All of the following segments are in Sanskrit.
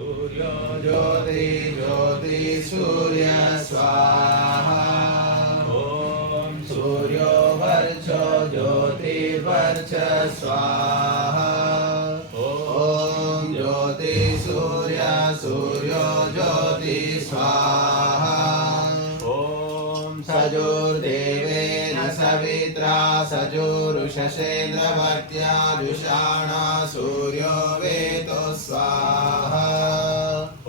सूर्यो ज्योति ज्योति सूर्य स्वाहा। ॐ सूर्यो वर्चो ज्योतिर्वर्च स्वाहा। ॐ ज्योति सूर्य सूर्यो ज्योति स्वाहा। ॐ सजुर्देवेन सवित्रा सजुरुषसेन्द्रवर्त्या जुषाणा सूर्यो वेतो स्वाहा। ॐ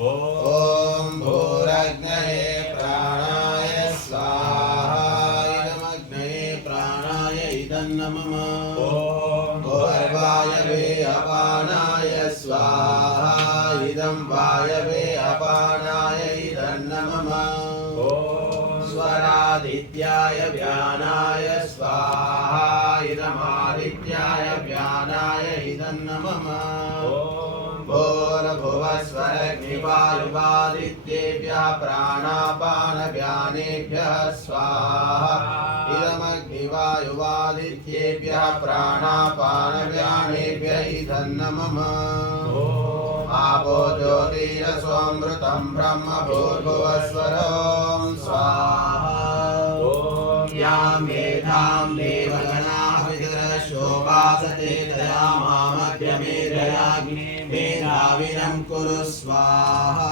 भूरग्नये प्राणाय स्वाहा। इदमग्नये प्राणाय इदन्नमः। ॐ भूर्वायवे अपानाय स्वाहा। इदं वायवे अपानाय इदन्नमः। स्वरादित्याय व्यानाय स्वाहा। इदमादित्याय व्यानाय इदन्नमः। भूर्भुवस्वरग्निवायुवादित्येभ्यः प्राणापानव्यानेभ्यः स्वाहा। इदमग्निवायुवादित्येभ्यः प्राणापानव्यानेभ्यः इदन्नमः। आपो ज्योतिरसोऽमृतं ब्रह्म भूर्भुवस्वरं स्वाहा। यां मेधां देवगणाः विदुरशोभासते तया मामभ्यमेधयाग्ने मेधाविनं कुरु स्वाहा।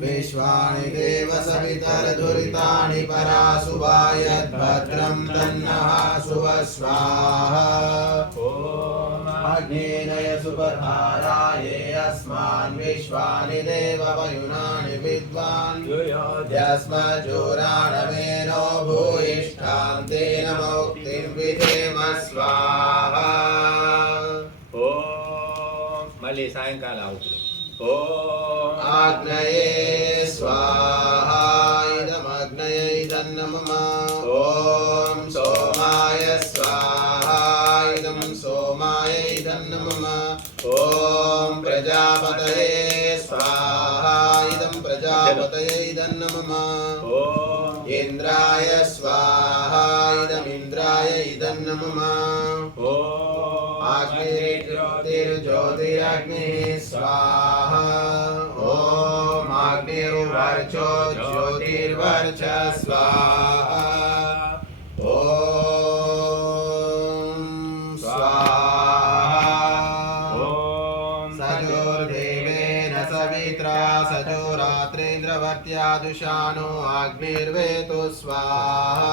विश्वानि देव सवितर्दुरितानि परासुवा यद्भद्रं तन्नः सुव स्वाहा। अग्नेनय सुपधाराये अस्मान् विश्वानि देव वयुनानि विद्वान् यस्मज्जोराणवेनो भूयिष्ठान्तेन मुक्तिं विधेम स्वाहा। మళ్ళీ సాయంకాలం అవుతుంది. आग्नये स्वाहा। इदमग्नये इदन्नमः। ॐ सोमाय स्वाहा। इदं सोमाय इदन्नमः। ॐ प्रजापतये स्वाहा। इदं प्रजापतये इदन्नमः। इन्द्राय स्वाहा। इदमिन्द्राय इदन्नमः। अग्निर्ज्योतिर्ज्योतिरग्निः स्वाहा। ॐ अग्निर्वर्चो ज्योतिर्वर्च स्वाहा। ॐ स्वाहा। सजोर्देवेन सवित्रा सजोरात्रेन्द्रवर्त्या जुषाणो अग्निर्वेतु स्वाहा।